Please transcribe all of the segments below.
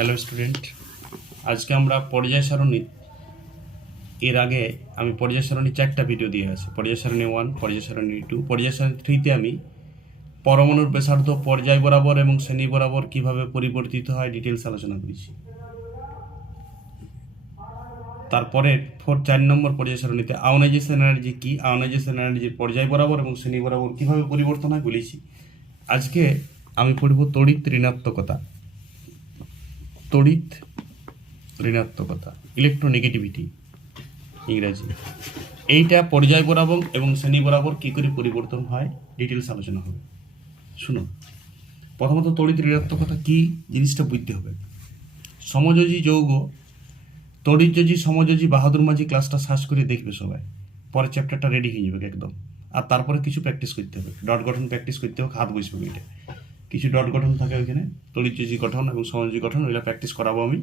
Hello student, আজকে আমরা পর্যায় সারণী, এর আগে আমি পর্যায় সারণী চারটা ভিডিও দিয়ে আছি। পর্যায় সারণী ওয়ান পর্যায় সারণী টু পর্যায় সারণী থ্রিতে আমি পরমাণুর ব্যাসার্ধ পর্যায় বরাবর এবং শ্রেণি বরাবর কীভাবে পরিবর্তিত হয় ডিটেলস আলোচনা করেছি। তারপরে ফোর চার নম্বর পর্যায় সারণীতে আওনাইজেশন এনার্জি কি? আওনাইজেশন এনার্জির পর্যায় বরাবর এবং শ্রেণি বরাবর কীভাবে পরিবর্তন হয় বলেছি। আজকে আমি পড়ব তড়িৎ ঋণাত্মকতা। তড়িৎ ঋণাত্মকতা ইলেকট্রোনেগেটিভিটি ইংরাজি। এইটা পর্যায় বরাবর এবং শ্রেণি বরাবর কী করে পরিবর্তন হয়? ডিটেলস আলোচনা হবে। শুনুন। প্রথমত তড়িৎ ঋণাত্মকতা কী জিনিসটা বুঝতে হবে। সমযোজী যৌগ, তড়িৎযোজী, সমযোজী বাহাদুর মাঝি ক্লাসটা সার্চ করে দেখবে সবাই। পরের চ্যাপ্টারটা রেডি হয়ে যাবে একদম। আর তারপরে কিছু প্র্যাকটিস করতে হবে। ডট গঠন প্র্যাকটিস করতে হবে, হাত বসবে এটা কিছু ডট গঠন থাকে ওইখানে তড়িৎযোজী গঠন এবং সমযোজী গঠন, ওইগুলো প্র্যাকটিস করাবো আমি।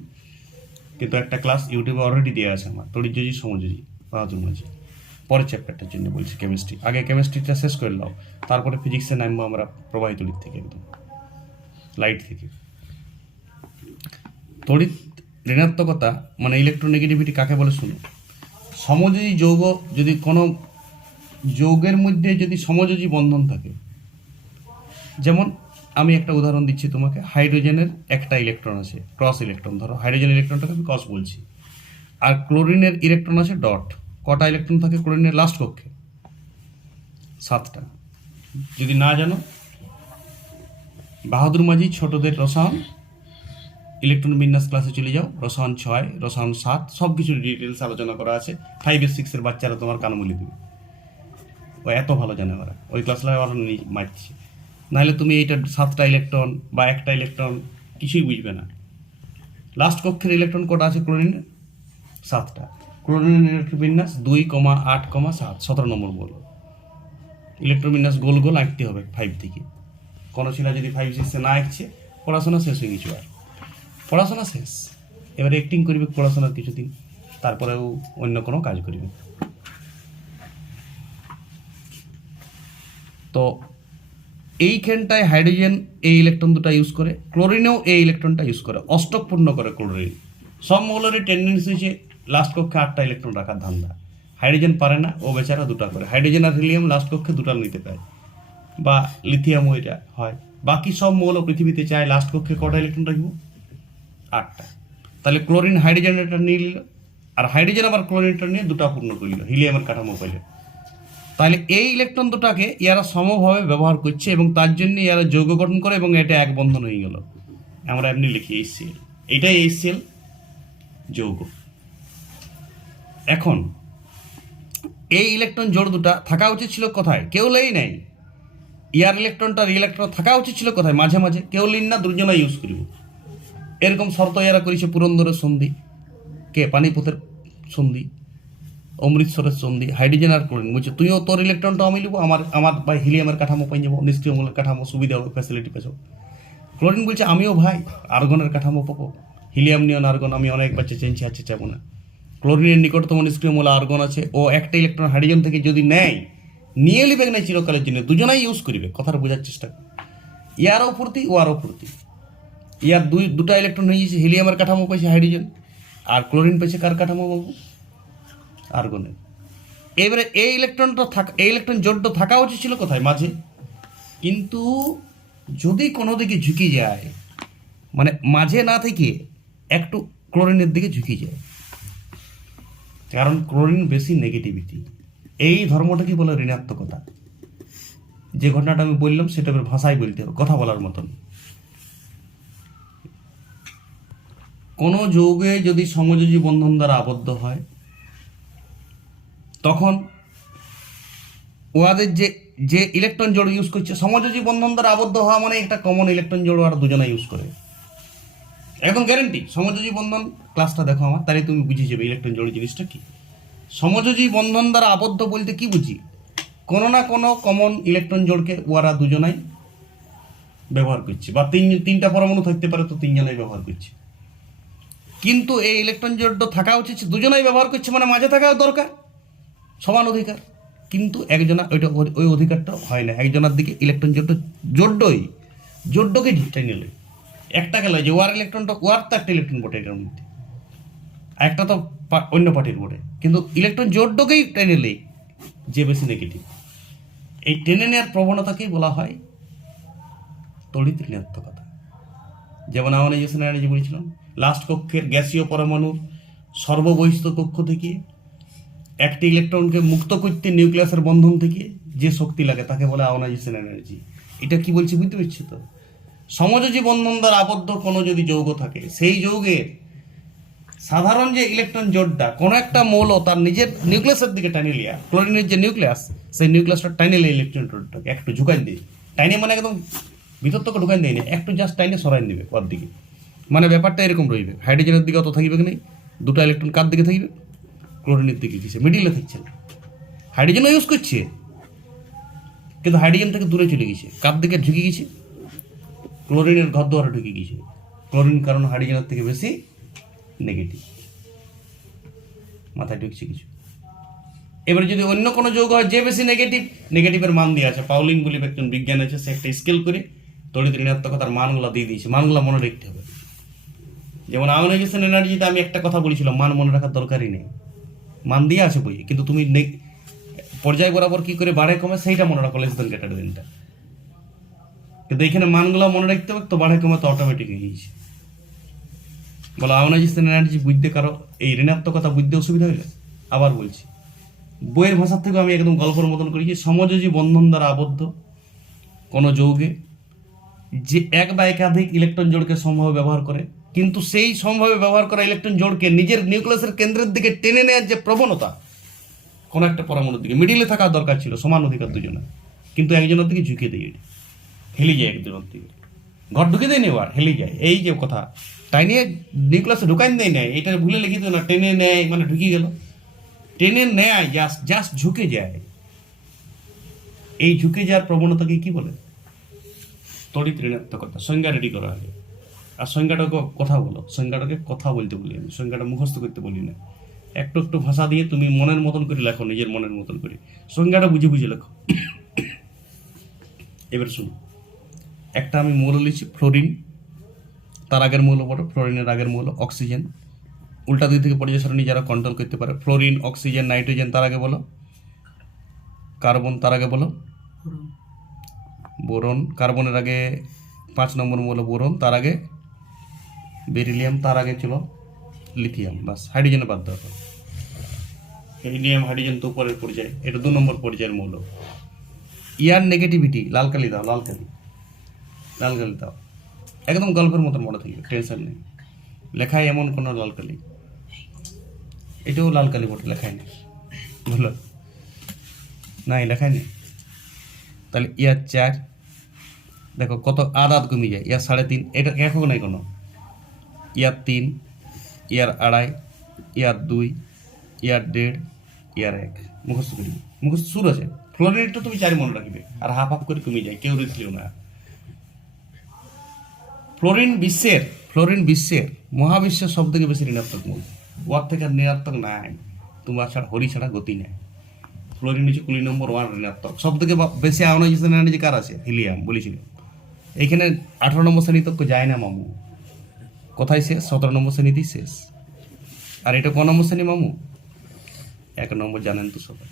কিন্তু একটা ক্লাস ইউটিউবে অলরেডি দেওয়া আছে আমার তড়িৎযোজী সমযোজী মাঝি পরের চ্যাপ্টারটার জন্য বলছি কেমিস্ট্রি আগে কেমিস্ট্রিটা শেষ করে নাও, তারপরে ফিজিক্সে নামবো আমরা প্রবাহিত লিক থেকে একদম লাইট থেকে। তড়িৎ ঋণাত্মকতা মানে ইলেকট্রোনেগেটিভিটি কাকে বলে শুনো সমযোজী যৌগ যদি কোনো যৌগের মধ্যে যদি সমযোজী বন্ধন থাকে, যেমন আমি একটা উদাহরণ দিচ্ছি তোমাকে। হাইড্রোজেনের একটা ইলেকট্রন আছে, ক্রস ইলেকট্রন। ধরো হাইড্রোজেন ইলেকট্রনটাকে আমি ক্রস বলছি। আর ক্লোরিনের ইলেকট্রন আছে ডট। কটা ইলেকট্রন থাকে ক্লোরিনের লাস্ট কক্ষে? সাতটা। যদি না জানো, বাহাদুর মাঝি ছোটদের রসায়ন, ইলেকট্রন বিন্যাস ক্লাসে চলে যাও। রসায়ন ছয়, রসায়ন সাত সব কিছু ডিটেলস আলোচনা করা আছে। ফাইভ এর সিক্সের বাচ্চারা তোমার কানমুলি দেবে। ও এত ভালো জানে ওরা। ওই ক্লাসটা নি- মারছে। নাহলে তুমি এইটা সাতটা ইলেকট্রন বা একটা ইলেকট্রন কিছুই বুঝবে না। লাস্ট কক্ষের ইলেকট্রন কটা আছে ক্লোরিনের সাতটা। ক্লোরিনের ইলেকট্রন বিন্যাস দুই কমা আট কমা সাত, সতেরো নম্বর বলো। ইলেকট্রন বিন্যাস গোল গোল আঁকতে হবে ফাইভ থেকে কোনো ছেলে যদি ফাইভ সিক্সে না আঁকছে, পড়াশোনা শেষ হয়ে গেছে আর। পড়াশোনা শেষ। এবারে অ্যাক্টিং করবে পড়াশোনার কিছুদিন। তারপরেও অন্য কোনো কাজ করবে তো এইখানটায় হাইড্রোজেন এই ইলেকট্রন দুটো ইউজ করে, ক্লোরিনেও এই ইলেকট্রনটা ইউজ করে, অষ্টক পূর্ণ করে ক্লোরিন। সব মৌলেরই টেন্ডেন্সি হচ্ছে লাস্ট কক্ষে আটটা ইলেকট্রন রাখার ধান্দা। হাইড্রোজেন পারে না, ও বেচারা দুটা করে। হাইড্রোজেন আর হিলিয়াম লাস্ট কক্ষে দুটা নিতে পারে। বা লিথিয়ামও এটা হয়। বাকি সব মৌল পৃথিবীতে চায় লাস্ট কক্ষে কটা ইলেকট্রন রাখব? আটটা। তাহলে ক্লোরিন হাইড্রোজেন এটা নিয়ে নিল। আর হাইড্রোজেন আবার ক্লোরিনটা নিয়ে দুটা পূর্ণ করল হিলিয়ামের কাঠামো পাইলে। তাহলে এই ইলেকট্রন দুটাকে ইয়ারা সমভাবে ব্যবহার করছে এবং তার জন্য ইয়ারা যৌগ গঠন করে এবং এটা এক বন্ধন হয়ে গেল। আমরা এমনি লিখি এই সেল এটাই এই যৌগ। এখন, এই ইলেকট্রন জোড় দুটা থাকা উচিত ছিল কোথায়? কেউ লেই নাই। ইয়ার ইলেকট্রনটার ইলেকট্রন থাকা উচিত ছিল কোথায়? মাঝে মাঝে। কেউ লিন না, দুজনা ইউজ করিব। এরকম শর্ত এরা করেছে পুরন্দরের সন্ধি। কে? পানিপথের সন্ধি। অমৃতসরের সন্ধি হাইড্রোজেন আর ক্লোরিন বলছে তুইও তোর ইলেকট্রনটা আমি লিখব আমার আমার বা হিলিয়ামের কাঠামো পাই যাব নিষ্ক্রিয় মূলের কাঠামো, সুবিধা হবে ফ্যাসিলিটি পেছো। ক্লোরিন বলছে, আমিও ভাই আর্গনের কাঠামো পাবো। হিলিয়াম নিয়ন আর্গন আমি অনেক বাচ্চা চেঞ্চে আছে চাবো না ক্লোরিনের নিকটতম নিষ্ক্রিয় মূল আর্গন আছে। ও একটা ইলেকট্রন হাইড্রোজেন থেকে যদি নেয়, নিয়ে লিবে না চিরকালের জন্য? দুজনাই ইউজ করিবে, কথাটা বোঝার চেষ্টা ইয়ারও ফুর্তি, ও আরও ফুর্তি। ইয়ার দুই, দুটা ইলেকট্রন হয়ে গেছে হিলিয়ামের কাঠামো পাইছে হাইড্রোজেন আর ক্লোরিন পেয়েছে কার কাঠামো বাবু আর্গনের। এবারে এই ইলেকট্রনটা থাকা এই ইলেকট্রন জোটটা থাকা উচিত ছিল কোথায়? মাঝে। কিন্তু যদি কোনো দিকে ঝুঁকি যায় মানে মাঝে না থেকে একটু ক্লোরিনের দিকে ঝুঁকি যায়, কারণ ক্লোরিন বেশি নেগেটিভিটি এই ধর্মটা কি বলে? ঋণাত্মকতা। যে ঘটনাটা আমি বললাম, সেটা ভাষায় বলতে হবে, কথা বলার মতন। কোনো যৌগে যদি সমযোজী বন্ধন দ্বারা আবদ্ধ হয় তখন ওয়াদের যে যে ইলেকট্রন জোড় ইউজ করছে, সমযোজী বন্ধন দ্বারা আবদ্ধ হওয়া মানে একটা কমন ইলেকট্রন জোড় আর দুজনে ইউজ করে। একদম গ্যারেন্টি সমযোজী বন্ধন ক্লাসটা দেখো আমার, তাহলে তুমি বুঝে যাবে ইলেকট্রন জোড় জিনিসটা কি। সমযোজী বন্ধন দ্বারা আবদ্ধ বলতে কি বুঝি? কোনো না কোনো কমন ইলেকট্রন জোড়কে ওরা দুজনাই ব্যবহার করছে, বা তিন, তিনটা পরমাণু থাকতে পারে তো তিনজনাই ব্যবহার করছে। কিন্তু এই ইলেকট্রন জোড়টা থাকা উচিত, দুজনাই ব্যবহার করছে মানে মাঝে থাকাও দরকার। সমান অধিকার। কিন্তু একজনা ওইটা ওই- অধিকারটা হয় না। একজনের দিকে ইলেকট্রন জোড়টা, জোড্ডই, জোড্ডকে টেনে লয় একটা গেল যে ওয়ার ইলেকট্রনটা ওয়ার তো একটা ইলেকট্রন বটে এটার মধ্যে। একটা তো অন্য পার্টির বটে। কিন্তু ইলেকট্রন জোরটাকেই টেনে নেই যে বেশি নেগেটিভ এই টেনে নেওয়ার প্রবণতাকেই বলা হয় তড়িৎ ঋণাত্মকতা। যেমন আওয়ানাইজেশন এনার্জি বলেছিলাম লাস্ট কক্ষের গ্যাসীয় পরমাণুর সর্ববহিষ্ঠ কক্ষ থেকে একটি ইলেকট্রনকে মুক্ত করতে নিউক্লিয়াসের বন্ধন থেকে যে শক্তি লাগে, তাকে বলে আওনাইজেশন এনার্জি এটা কি বলছি বুঝতে পারছি তো? সমযোজী বন্ধন দ্বারা আবদ্ধ কোনো যদি যৌগ থাকে, সেই যৌগের সাধারণ যে ইলেকট্রন জোটটা, কোনো একটা মৌল তার নিজের নিউক্লিয়াসের দিকে টানি লিয়া ক্লোরিনের যে নিউক্লিয়াস সেই নিউক্লিয়াসটা টাইনে লিয়ে ইলেকট্রন জোটটাকে একটু ঝুঁকাই দিয়ে টাইনে মানে একদম ভিতর থেকে ঢুকাই দেয় না একটু জাস্ট টাইনে সরাই দিবে ওর দিকে। মানে ব্যাপারটা এরকম রইবে। হাইড্রোজেনের দিকে অত থাকবে কি নেই? দুটো ইলেকট্রন কার দিকে থাকবে? ক্লোরিনের দিকে গেছে মিডিলে থাকছে। না হাইড্রোজেনও ইউজ করছে, কিন্তু হাইড্রোজেন থেকে দূরে চলে গেছে কার দিকে ঢুকে গেছে ক্লোরিনের ঘর দ্বারা ঢুকে গেছে ক্লোরিন কারণ হাইড্রোজেনের থেকে বেশি নেগেটিভ মাথায় ঢুকছে কিছু। এবারে যদি অন্য কোনো যৌগ হয় যে বেশি নেগেটিভ নেগেটিভের মান দিয়ে আছে। পাউলিং বলে একজন বিজ্ঞান আছে, সে একটা স্কেল করে তড়িৎ ঋণাত্মকতার মানগুলো দিয়ে দিয়েছে। মানগুলো মনে রাখতে হবে। যেমন আয়োনাইজেশন এনার্জিতে আমি একটা কথা বলেছিলাম, মান মনে রাখার দরকারই নেই। মান দিয়ে আছে বই কিন্তু তুমি পর্যায় বরাবর কি করে বাড়ে কমে সেইটা মনে রাখো লেস দেন গ্রেটার দেনটা কিন্তু এখানে মানগুলো মনে রাখতে হবে, তো বাড়ে কমে তো অটোমেটিক হয়ে গিয়েছে। বলো আয়োনাইজেশন এনার্জি বুঝতে কারও এই ঋণাত্মকতা বুঝতে অসুবিধা হইলে, আবার বলছি। বইয়ের ভাষার থেকে আমি একদম গল্পের মতন করেছি, সমযোজী বন্ধন দ্বারা আবদ্ধ। কোনো যৌগে যে এক বা একাধিক ইলেকট্রন জোড়কে সম্ভাবে ব্যবহার করে কিন্তু সেই সমভাবে ব্যবহার করা ইলেকট্রন জোড়কে নিজের নিউক্লিয়াসের কেন্দ্রের দিকে টেনে নেওয়ার যে প্রবণতা, কোনো একটা পরমাণুর দিকে মিডিলে থাকা দরকার ছিল, সমান অধিকার দুজনে কিন্তু একজনের দিকে ঝুঁকে এটি। হেলে যায় একজনের দিকে। ঘর ঢুকে দেয় নেওয়ার হেলে যায়। এই যে কথা তাই নিয়ে নিউক্লিয়াসে ঢুকাই দেয় নেয় এটা ভুলে লিখিত না, টেনে নেয় মানে ঢুকে গেল। টেনে নেয় জাস্ট জাস্ট ঝুঁকে যায়। এই ঝুঁকে যাওয়ার প্রবণতাকে কি বলে? তড়িৎ ঋণাত্মকতা, সংজ্ঞা রেডি করা আগে আর সংজ্ঞাটাকে কথা বলো সংজ্ঞাটাকে কথা বলতে বলি আমি সংজ্ঞাটা মুখস্থ করতে বলি না। একটু একটু ভাষা দিয়ে তুমি মনের মতন করে লেখো নিজের মনের মতন করে। সংজ্ঞাটা বুঝে বুঝে লেখো। এবার শুনো। একটা আমি মৌল লিখছি ফ্লোরিন। তার আগের মৌল বলো ফ্লোরিনের আগের মৌল অক্সিজেন। উল্টা দিক থেকে পর্যায় সারণী যারা কন্ট্রোল করতে পারে। ফ্লোরিন অক্সিজেন নাইট্রোজেন তার আগে বলো। কার্বন তার আগে বলো। বোরন কার্বনের আগে পাঁচ নম্বর মৌল বোরন তার আগে বেরিলিয়াম তার আগে ছিল লিথিয়াম বাস। হাইড্রোজেনে বাদ দেওয়া হলো। হিলিয়াম হাইড্রোজেন তো উপরের পর্যায়ে। এটা দু নম্বর পর্যায়ের মৌল। ইয়ার নেগেটিভিটি লাল কালি দাও লাল কালি। লাল কালি দাও। একদম গল্পের মতন মনে থাকবে টেনশন নেই। লেখায় এমন কোনো লাল কালি। এটাও লাল কালি বটে লেখায় নেই। বুঝলো নাই লেখায় নেই। তাহলে ইয়ার চার। দেখো কত আধ আধ কমে যায় ইয়ার সাড়ে তিন। এটা একক নাই কোনো। ইয়ার তিন, ইয়ার আড়াই, ইয়ার দুই, ইয়ার দেড়, ইয়ার এক। মুখস্থ করি। মুখস্থ সুর আছে। ফ্লোরিনেটটা তুমি চারি মনে রাখবে। আর হাফ হাফ করে কমে যায়। কেউ রেখলিও না। ফ্লোরিন বিশ্বের ফ্লোরিন বিশ্বের, মহাবিশ্বের সব থেকে বেশি ঋণাত্মক মূল। ওয়ার থেকে ঋণাত্মক নাই। তোমার ছাড়া, হরি ছাড়া গতি নেই। ফ্লোরিন হচ্ছে কুড়ি নম্বর ওয়ান ঋণাত্মক। সব থেকে বেশি আয়োনাইজেশন এনার্জি কার আছে? হিলিয়াম বলেছিল এইখানে আঠারো নম্বর শ্রেণি তক যায় না মামু। কোথায় শেষ? সতেরো নম্বর শ্রেণীতেই শেষ। আর এটা ক নম্বর শ্রেণি, মামু? এক নম্বর জানেন তো সবাই।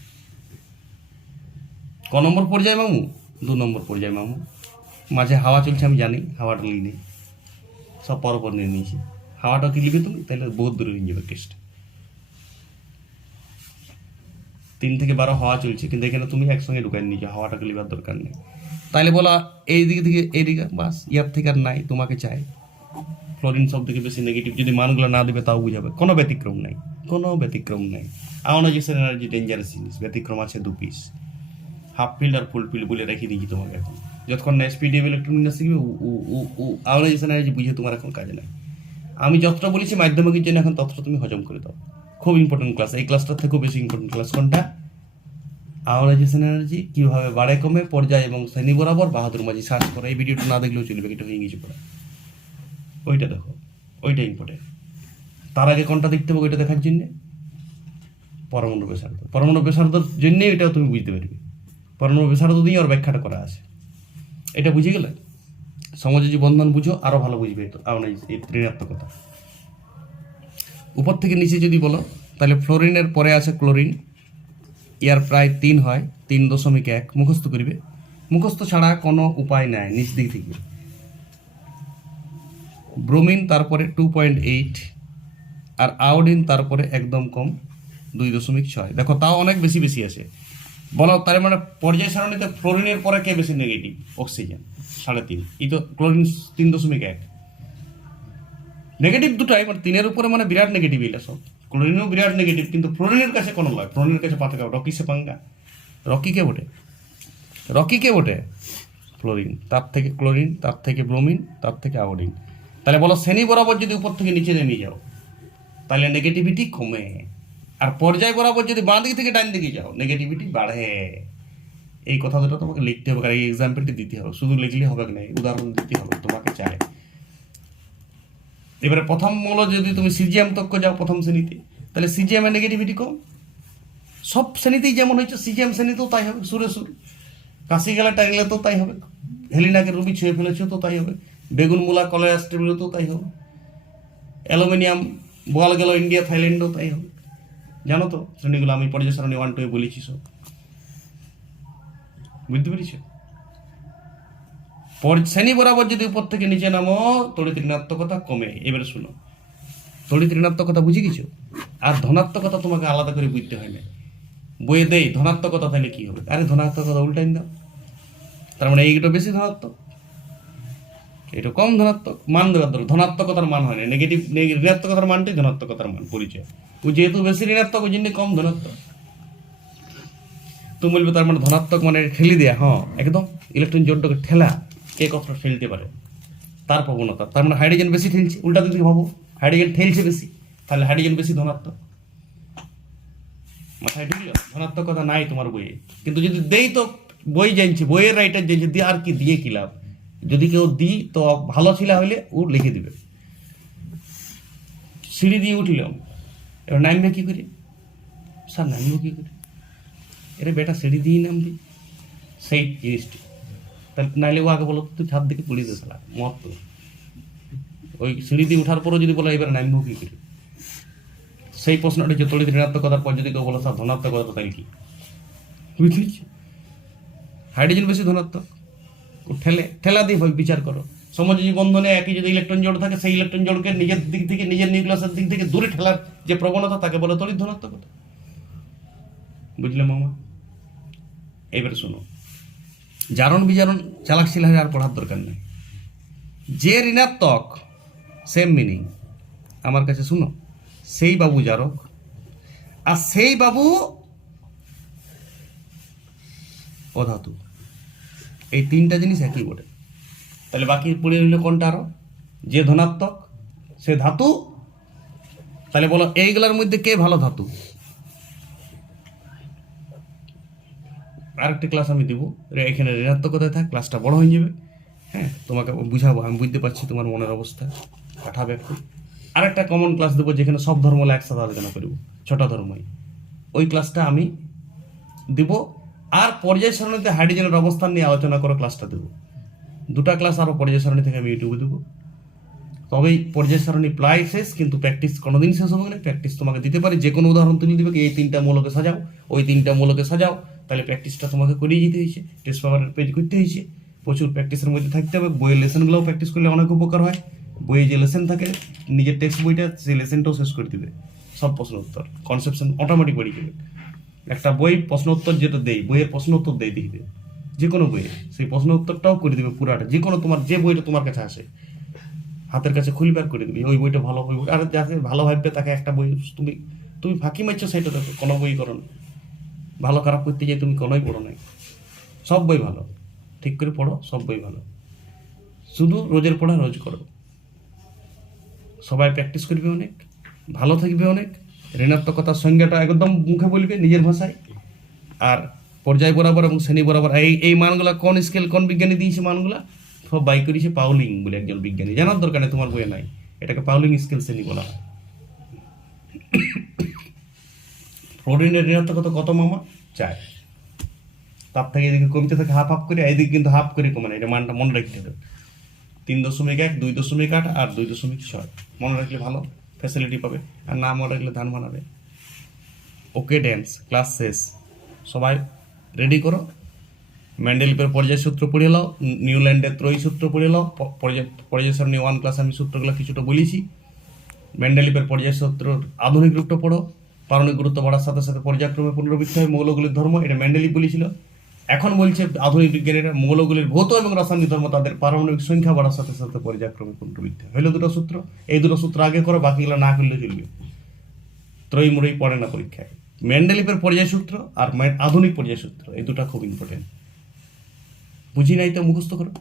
ক নম্বর পর্যায়ে, মামু? দু নম্বর পর্যায়ে, মামু। মাঝে হাওয়া চলছে, আমি জানি, হাওয়াটা লিখে নেই। সব পরপর নিয়ে নিয়েছি। হাওয়াটা কি লিখবে তুমি? তাহলে বহুত দূরে নিয়ে যাবে কেসটা তিন থেকে বারো হাওয়া চলছে, কিন্তু এখানে তুমি একসঙ্গে ঢুকাই নিয়েছো হাওয়াটাকে লিবার দরকার নেই। তাহলে বলা এই থেকে এই দিকে বাস, ইয়ার থেকে আর নাই, তোমাকে চাই। ফ্লোরিন সব থেকে বেশি নেগেটিভ যদি মানগুলো না দেবে তাও বুঝাবে। কোনো ব্যতিক্রম নাই, কোনো ব্যতিক্রম নাই। আয়োনাইজেশন এনার্জি ডেঞ্জারাস জিনিস, ব্যতিক্রম আছে দু পিস হাফ ফিল্ড আর ফুল ফিল্ড বলে রেখে দিয়েছি তোমাকে এখন। যতক্ষণ না স্পিড ইলেকট্রন না শিখবে আয়োনাইজেশন এনার্জি বুঝে তোমার এখন কাজে নাই। আমি যতটা বলেছি মাধ্যমিকের জন্য এখন ততটা তুমি হজম করে দাও। খুব ইম্পর্টেন্ট ক্লাস এই ক্লাসটার থেকেও বেশি ইম্পর্টেন্ট ক্লাস কোনটা? আয়োনাইজেশন এনার্জি কীভাবে বাড়ে কমে, পর্যায় এবং শ্রেণি বরাবর বাহাদুর মাঝি সার্চ করো। এই ভিডিওটা না দেখলেও চলবে, এটা হয়ে গেছে পড়া। ওইটা দেখো ওইটা ইম্পর্টেন্ট তার আগে কোনটা দেখতে হবে ওইটা দেখার জন্যে? পরমাণু বেসার্ধ পরমাণু বেসার্ধর জন্যে এটাও তুমি বুঝতে পারবে। পরমাণু বেসার্ধ দিয়ে ওর ব্যাখ্যাটা করা আছে। এটা বুঝে গেলে? সমযোজী বন্ধন বুঝো আরও ভালো বুঝবে তো আপনার এই ঋণাত্মকতা। উপর থেকে নিচে যদি বলো, তাহলে ফ্লোরিনের পরে আছে ক্লোরিন। ইয়ার প্রায় তিন হয়, তিন দশমিক এক। মুখস্থ করিবে। মুখস্থ ছাড়া কোনো উপায় নাই, নিচ দিক থেকে। ব্রোমিন তারপরে টু পয়েন্ট এইট আর আয়োডিন তারপরে একদম কম দুই দশমিক ছয়। দেখো, তাও অনেক বেশি বেশি আছে। বলো, তার মানে পর্যায় সারণীতে ফ্লোরিনের পরে কে বেশি নেগেটিভ অক্সিজেন সাড়ে তিন। এই তো ক্লোরিন তিন দশমিক এক। নেগেটিভ দুটাই মানে তিনের উপরে মানে বিরাট নেগেটিভ এগুলো সব। ক্লোরিনও বিরাট নেগেটিভ কিন্তু ফ্লোরিনের কাছে কোনো নয় ফ্লোরিনের কাছে পাতাকা রকি সে পাঙ্গা। রকি কে বটে? রকি কে বটে? ফ্লোরিন। তার থেকে ক্লোরিন তার থেকে ব্রোমিন, তার থেকে আয়োডিন। তাহলে বলো শ্রেণি বরাবর যদি উপর থেকে নিচে নেমে যাও, তাহলে নেগেটিভিটি কমে। আর পর্যায় বরাবর যদি বাঁ দিক থেকে ডান দিকে যাও নেগেটিভিটি বাড়ে। এই কথা দুটো তোমাকে লিখতে হবে আর এই এক্সাম্পলটি দিতে হবে। শুধু লিখলে হবে না উদাহরণ দিতে হবে, তোমাকে চাই। এবারে প্রথম মূল যদি তুমি সিজিএম তক্ক যাও প্রথম শ্রেণীতে, তাহলে সিজিএম এর নেগেটিভিটি কম। সব শ্রেণীতেই যেমন হয়েছে সিজিএম শ্রেণীতেও তাই হবে, সুরে সুর। কাশি গেলে টাইলে তো তাই হবে। হেলিনাকে রুবি ছুঁয়ে ফেলেছে, তো তাই হবে। বেগুন মূলা কলেজ তো তাই হবে। অ্যালুমিনিয়াম, বল গেল ইন্ডিয়া, থাইল্যান্ডও তাই হবে। জানো তো, শ্রেণীগুলো আমি পর্যায় সারণী ওয়ান টু বলেছি সব। বুঝতে পেরেছ? পর- শ্রেণি বরাবর যদি উপর থেকে নিচে নামো, তড়িৎ ঋণাত্মকতা কমে। এবারে শুনো। তড়িৎ ঋণাত্মকতা বুঝে গেছো? আর ধনাত্মকতা তোমাকে আলাদা করে বুঝতে হয় না। বইয়ে দেই, ধনাত্মকতা তাহলে কি হবে? আরে, ধনাত্মকতা উল্টাই দাও। তার মানে এইটা বেশি ধনাত্মক। এটা কম ধনাত্মক, মান দেওয়ার দরকার ধনাত্মকতার মান হয় না। নেগেটিভ ঋণাত্মকতার মানটাই ধনাত্মকতার মান, পরিচয়। ও যেহেতু বেশি ঋণাত্মক ওই জন্য কম ধনাত্মক। তুমি বলবে তার মানে ধনাত্মক মানে ঠেলি দেয়া হ্যাঁ একদম। ইলেকট্রন জোরটাকে ঠেলা কে কতটা ঠেলতে পারে। তার প্রবণতা, তার মানে হাইড্রোজেন বেশি ঠেলছে উল্টা দিকে ভাবো হাইড্রোজেন ঠেলছে বেশি, তাহলে হাইড্রোজেন বেশি ধনাত্মক। মাথায় ঢুকলো ধনাত্মকতা নাই তোমার বইয়ে। কিন্তু যদি দেই তো বই জানছে, বইয়ের রাইটার জানছে, দিয়ে আর কি, দিয়ে কি লাভ? যদি কেউ দিই, তো ভালো ছিলা হইলে ও লিখে দিবে। সিঁড়ি দিয়ে উঠিলাম। এবার নামবে কি করে? স্যার, নামবো কি করে? এরে বেটা, সিঁড়ি দিয়েই নামবি। সেই জিনিসটি। তাহলে নাইলে ও আগে বলো, তুই ছাদ দিকে পুড়িয়ে দে সালা মত তো। ওই সিঁড়ি দিয়ে ওঠার পরও যদি বলো, এবার নামবো কি করে? সেই প্রশ্নটি যে তড়িৎ ঋণাত্মকতার পর যদি কেউ বলো, স্যার, ধনাত্মকতা তাই কি বুঝলি? হাইড্রোজেন বেশি ধনাত্মক। ঠেলে, ঠেলা দিয়ে বিচার করো। সমযোজী বন্ধনে একই যদি ইলেকট্রন জোড় থাকে, সেই ইলেকট্রন জোড়কে নিজের দিক থেকে, নিজের নিউক্লিয়াসের দিক থেকে দূরে ঠেলার যে প্রবণতা, তাকে বলে তড়িৎ ধনাত্মকতা বুঝলে মামা? এবারে শোনো। জারণ বিজারণ, চালাক শিলাহে আর পড়ার দরকার নেই। যে ঋণাত্মক সেম মিনিং আমার কাছে শুনো, সেই বাবু জারক, আর সেই বাবু অধাতু। এই তিনটা জিনিস একই বটে। তাহলে বাকি পড়ে রইল কোনটা আরও? যে ধনাত্মক, সে ধাতু। তাহলে বলো এইগুলোর মধ্যে কে ভালো ধাতু? আরেকটা ক্লাস আমি দিব। এখানে ঋণাত্মকতায় থাক ক্লাসটা বড় হয়ে যাবে। হ্যাঁ তোমাকে বুঝাবো, আমি বুঝতে পারছি তোমার মনের অবস্থা। পাঠাবে একটু আরেকটা কমন ক্লাস দেবো, যেখানে সব ধর্ম একসাথে আলোচনা করব। ছটা ধর্মই। ওই ক্লাসটা আমি দিব। আর পর্যায় সারণীতে হাইড্রোজেনের অবস্থান নিয়ে আলোচনা করে ক্লাসটা দেবো। দুটা ক্লাস আরও পর্যায় সারণী থেকে আমি ইউটিউবে দেবো। তবেই পর্যায় সারণী প্রায় শেষ, কিন্তু প্র্যাকটিস কোনোদিন শেষ হবে না। প্র্যাকটিস তোমাকে দিতে পারে, যে কোনো উদাহরণ তুমি দিবে, এই তিনটা মূলকে সাজাও, ওই তিনটা মূলকে সাজাও, তাহলে প্র্যাকটিসটা তোমাকে করিয়ে যেতে হয়েছে। টেস্ট পেপারের পেজ করতে হয়েছে। প্রচুর প্র্যাকটিসের মধ্যে থাকতে হবে। বইয়ের লেসনগুলোও প্র্যাকটিস করলে অনেক উপকার হয়। বইয়ে যে লেসন থাকে, নিজের টেক্সট বইটা, সেই লেসনটাও শেষ করে দিবে। সব প্রশ্ন উত্তর। কনসেপশন অটোমেটিক বেরিয়ে যাবে একটা বই প্রশ্ন উত্তর যেটা দেই, বইয়ের প্রশ্ন উত্তর দেয় দেখবে। যে কোনো বইয়ে। সেই প্রশ্ন উত্তরটাও করে দিবে পুরাটা। যে কোনো তোমার, যে বইটা তোমার কাছে আসে, হাতের কাছে খুলবার করে দিবি, ওই বইটা ভালো বই আর যাকে ভালো ভাববে তাকে একটা বই তুমি তুমি ফাঁকি মারছো সেটা দেখো, কোনো বই করো না। ভালো খারাপ করতে গিয়ে তুমি কোনোই পড়ো নাই সব বই ভালো। ঠিক করে পড়ো, সব বই ভালো। শুধু রোজের পড়া রোজ করো। সবাই প্র্যাকটিস করবে অনেক, ভালো থাকবে অনেক ঋণাত্মকতার সংজ্ঞাটা একদম মুখে বলবে নিজের ভাষায়। আর পর্যায় বরাবর এবং শ্রেণি বরাবর, এই এই মানগুলা কোন স্কেল কোন বিজ্ঞানী দিয়েছে মানগুলা? সব বাই করেছে পাউলিং বলে একজন বিজ্ঞানী। জানার দরকার তোমার বইয়ে নাই। এটাকে পাউলিং স্কেল শ্রেণি বলা হয়। ফ্লোরিনের ঋণাত্মকতা কত মামা? চায় তার থেকে এদিকে কমতে থাকে হাফ হাফ করে এদিকে কিন্তু হাফ করে কমে না, এটা মানটা মনে রাখতে হবে। তিন দশমিক এক, দুই দশমিক আট আর দুই দশমিক ছয়। মনে রাখলে ভালো। ফ্যাসিলিটি পাবে। আর না মনে রাখলে ধান বানাবে। ওকে ড্যান্স ক্লাস শেষ। সবাই রেডি করো। ম্যান্ডেলিপের পর্যায় সূত্র পড়ে নাও নিউল্যান্ডের ত্রয়ী সূত্র পড়ে পর্যায় পর্যায় সারণী ওয়ান ক্লাস আমি সূত্রগুলো কিছুটা বলেছি। ম্যান্ডেলিপের পর্যায় সূত্র আধুনিক রূপটা পড়ো। পারণিক গুরুত্ব বাড়ার সাথে সাথে পর্যায়ক্রমে পুনরাবৃত্তি হয় মৌলগুলির ধর্ম, এটা ম্যান্ডেলিপ বলেছিল। এখন বলছে আধুনিক বিজ্ঞানীরা মৌলগুলির ভৌত এবং রাসায়নিক ধর্ম তাদের পারমাণবিক সংখ্যা বাড়ার সাথে সাথে পর্যায়ক্রমে পুনরাবৃত্তি হয় হলো দুটো সূত্র। এই দুটো সূত্র আগে করো, বাকিগুলো না করলে চলবে। ত্রয়ী পড়ে না পরীক্ষায়। ম্যান্ডেলিপের পর্যায় সূত্র আর আধুনিক পর্যায় সূত্র, এই দুটো খুব ইম্পর্টেন্ট বুঝি নাই তো, মুখস্থ করো।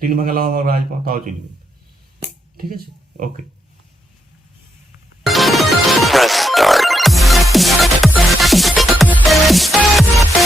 তিন ভাগে লাভ আমার তাও চলবে ঠিক আছে? ওকে